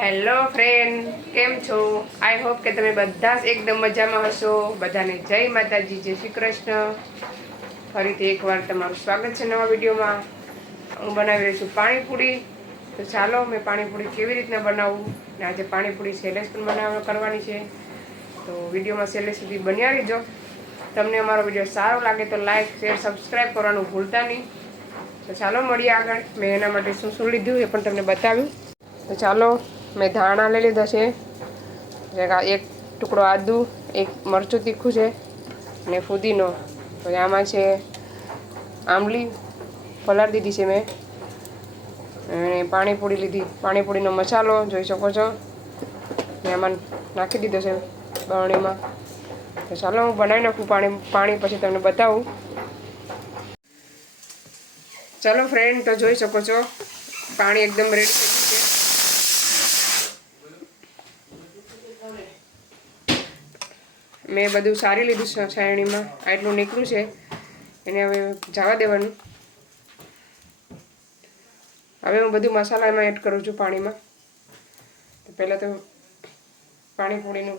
Hello friend કેમ છો? I hope કે તમે બધા જ એકદમ મજામાં હશો. બધાને જય માતાજી, જય શ્રી કૃષ્ણ. ફરીથી એકવાર તમારું સ્વાગત છે નવા વિડીયોમાં. હું બનાવી રહી છું પાણીપુરી. તો ચાલો, મેં પાણીપુરી કેવી રીતના બનાવું? ને આજે પાણીપુરી સેલેસ પણ બનાવવા કરવાની છે. તો વિડીયોમાં સેલેસ સુધી બન્યા રહીજો. તમને અમારો વીડિયો સારો લાગે તો લાઈક શેર સબસ્ક્રાઈબ કરવાનું ભૂલતા નહીં. તો ચાલો, મળીએ આગળ. મેં એના માટે શું શું લીધું એ પણ તમને બતાવ્યું. તો ચાલો મેં ધાણા લઈ લીધા છે. એક ટુકડો આદુ, એક મરચું તીખું છે અને ફુદીનો. પછી આમાં છે આંબલી પલાળી દીધી છે મેં. અને પાણીપુરી લીધી. પાણીપુરીનો મસાલો જોઈ શકો છો. ને આમાં નાખી દીધો છે બરણીમાં. તો ચાલો હું બનાવી નાખું પાણી પાણી પછી તમને બતાવું. ચલો ફ્રેન્ડ તો જોઈ શકો છો. પાણી એકદમ રેડી થઈ ગયું છે મેં બધું સારી લીધું છે છાયણીમાં આટલું નીકળ્યું છે. એને હવે જવા દેવાનું. હવે હું બધું મસાલા એમાં એડ કરું છું પાણીમાં. પહેલાં તો પાણીપુરીનું,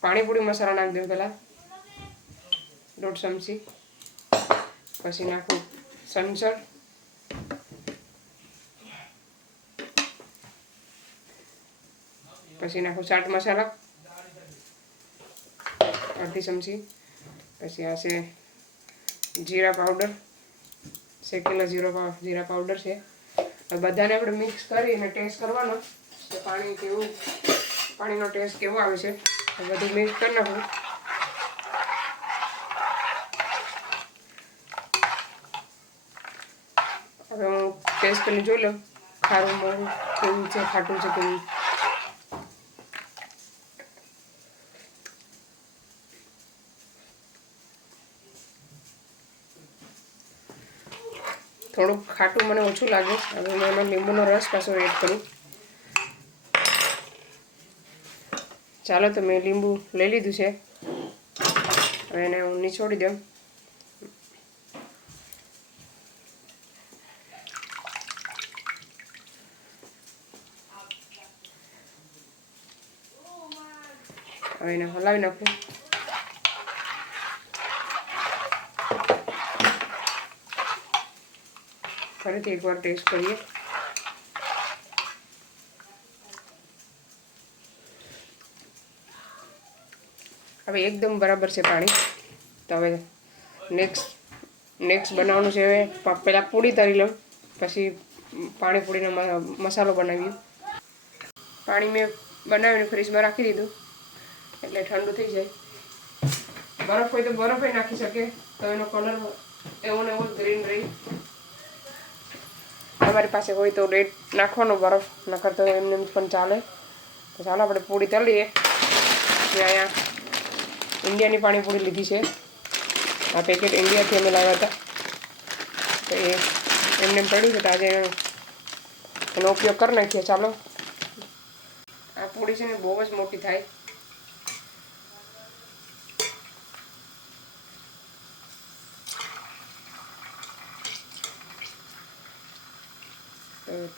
પાણીપુરી મસાલા નાખી દઉં પહેલાં. દોઢ ચમચી. પછી નાખું સનસર પછી નાખું ચાટ મસાલા. અડધી ચમચી. પછી આ છે જીરા પાવડર. શેકેલા જીરો જીરા પાવડર છે. બધાને આપણે મિક્સ કરીને ટેસ્ટ કરવાનો. કે પાણી કેવું, પાણીનો ટેસ્ટ કેવો આવે છે બધું મિક્સ કરી નાખું હવે હું ટેસ્ટ કરીને જોઈ લઉં. ખારું, મોરું, કેવું છે, ખાટું છે, કેવું થોડુંક ખાટું મને ઓછું લાગે. હવે હું એમાં લીંબુનો રસ પાછો એડ કરું. ચાલો તો મેં લીંબુ લઈ લીધું છે. હવે એને હું નીચોડી દઉં. હવે એને હલાવી નાખું. ફરીથી એકવાર ટેસ્ટ કરીએ. હવે એકદમ બરાબર છે પાણી. તો હવે નેક્સ્ટ નેક્સ્ટ બનાવવાનું છે હવે પહેલાં પૂરી તરી લઉં, પછી પાણીપુરીનો મસાલો બનાવીએ. પાણી મેં બનાવીને ફ્રીજમાં રાખી દીધું, એટલે ઠંડુ થઈ જાય. બરફ હોય તો બરફ નાખી શકે, તો એનો કલર એવો ને એવો ગ્રીન રહી. તમારી પાસે હોય તો રેડ નાખવાનો બરફ, નકર તો એમને એમ પણ ચાલે. તો ચાલો, આપણે પૂરી તળીએ અહીંયા ઇન્ડિયાની પાણીપુરી લીધી છે. આ પેકેટ ઇન્ડિયાથી અમે લાવ્યા હતા. તો એ એમને એમ પડ્યું છે તો આજે એનો ઉપયોગ કરી નાખીએ. ચાલો. આ પૂરી છે ને બહુ જ મોટી થાય.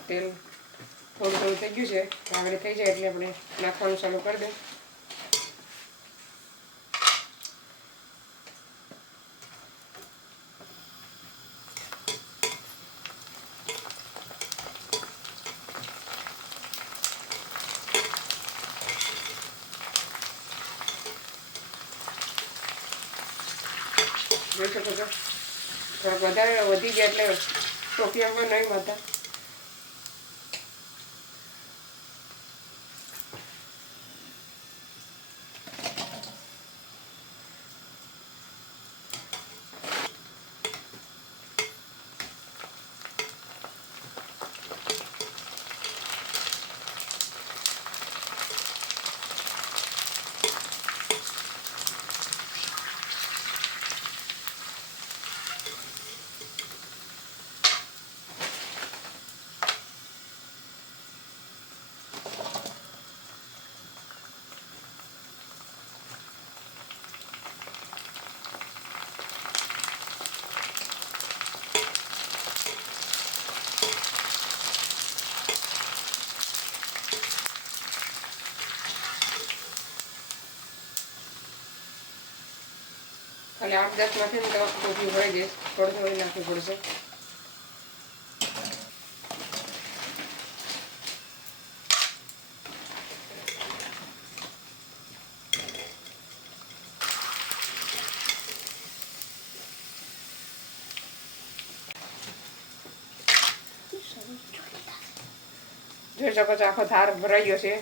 તેલ થોડું થોડું થઈ ગયું છે આગળ થઈ જાય એટલે આપણે નાખવાનું ચાલુ કરી દે જોઈ શકો છો. વધારે વધી ગયા એટલે ટોપિયા પણ નહીં મળતા. ખાલી આઠ દસ નાખીને તો કોફી ભરાઈ જઈશ થોડું થોડું નાખવું પડશે. જોઈ શકો છો, આખો ધાર ભરાઈ ગયો છે.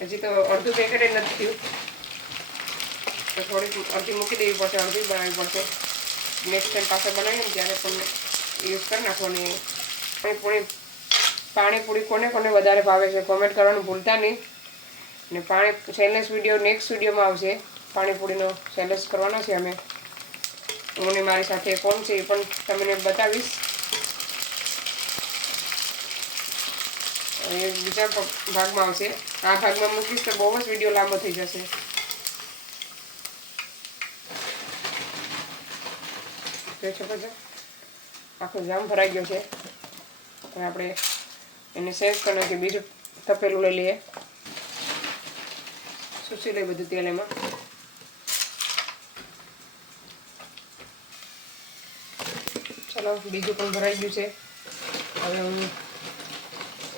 હજી તો અડધું પેકેટ નથી થયું. તો થોડીક અડધી મૂકી દેવી પડશે, અડધી બનાવવી પડશે. નેક્સ્ટ ટાઈમ પાસે બનાવીએ ને ત્યારે પણ યુઝ કરી નાખવાની. પાણીપુરી પાણીપુરી કોને કોને વધારે ભાવે છે કોમેન્ટ કરવાનું ભૂલતા નહીં. ને પાણી સેલેસ વીડિયો નેક્સ્ટ વિડીયોમાં આવશે. પાણીપુરીનો સેલેસ કરવાનો છે અમે. હું મારી સાથે કોણ છે એ પણ તમને બતાવીશ. એ બીજા ભાગમાં આવશે. આ ભાગમાં મૂકીશ તો બહુ જ વીડિયો લાંબો થઈ જશે. જોઈ શકો છો? આખો જામ ભરાઈ ગયો છે. હવે આપણે એને સેવ કરી નાખીએ બીજું તપેલું લઈ લઈએ. સૂસી લઈ બધું તેલ એમાં. ચલો, બીજું પણ ભરાઈ ગયું છે. હવે હું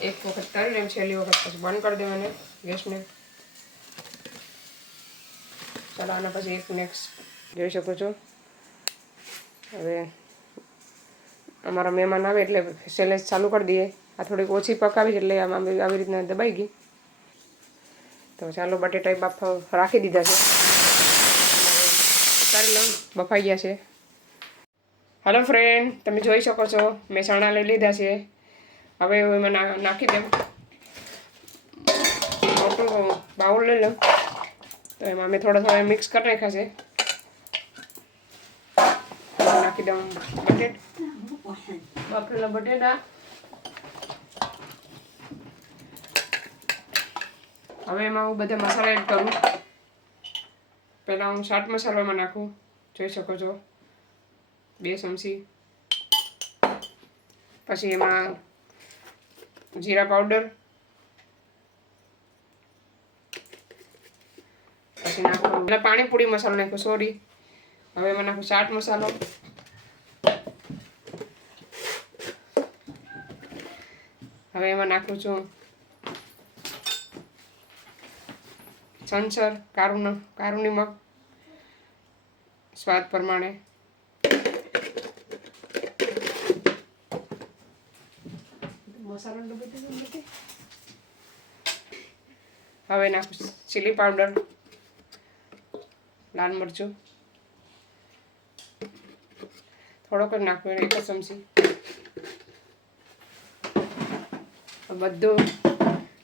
એક વખત કરી લઉં છેલ્લી વખત પછી બંધ કરી દેવાને ગેસને. ચાલો, આના પછી એક નેક્સ્ટ જોઈ શકો છો. હવે અમારા મહેમાન આવે એટલે સેલેસ ચાલુ કરી દઈએ. આ થોડીક ઓછી પકાવી એટલે આમાં આવી રીતના દબાઈ ગઈ. તો ચાલો બટેટા બાફા રાખી દીધા છે. ઉતારી લઉં. બફાઈ ગયા છે. હલો ફ્રેન્ડ તમે જોઈ શકો છો, મેં ચણા લઈ લીધા છે. હવે એમાં ના- નાખી દઉં. મોટું બાઉલ લઈ લઉં. તો એમાં મેં થોડા થોડા મિક્સ કરી નાખ્યા છે. એમાં નાખી દઉં બટેટ. બાફેલા બટેટા. હવે એમાં હું બધા મસાલા એડ કરું. પહેલાં હું ચાટ મસાલામાં નાખું. જોઈ શકો છો. બે ચમચી. પછી એમાં જીરા પાવડર. પછી નાખું. પાણીપુરી મસાલો નાખું સોરી હવે એમાં નાખું ચાટ મસાલો. હવે એમાં નાખું છું સંસર કારું કારું નિમક સ્વાદ પ્રમાણે. મસાલો? હવે નાખું ચીલી પાવડર લાલ મરચું. થોડોક જ નાખવું એક જ ચમચી. બધું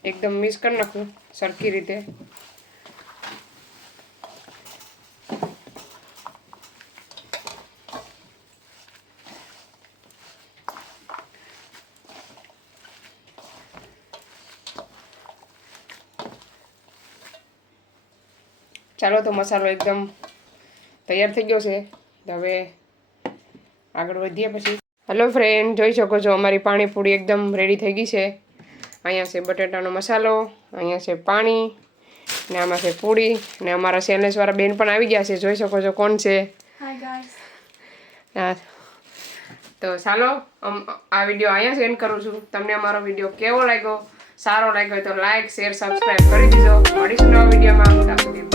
એકદમ મિક્સ કરી નાખું સરખી રીતે. ચાલો તો મસાલો એકદમ તૈયાર થઈ ગયો છે. હવે આગળ વધીએ પછી. હલો ફ્રેન્ડ જોઈ શકો છો અમારી પાણીપુરી એકદમ રેડી થઈ ગઈ છે. અહીંયા છે બટેટાનો મસાલો અહીંયા છે પાણી ને આમાં છે પૂરી ને અમારા સેલેસવાળા બેન પણ આવી ગયા છે. જોઈ શકો છો કોણ છે. તો ચાલો આ વીડિયો અહીંયા સેન્ડ કરું છું. તમને અમારો વીડિયો કેવો લાગ્યો? સારો લાગ્યો તો લાઈક શેર સબસ્ક્રાઈબ કરી દીધો મળીશું નવા વિડીયોમાં. ત્યાં સુધી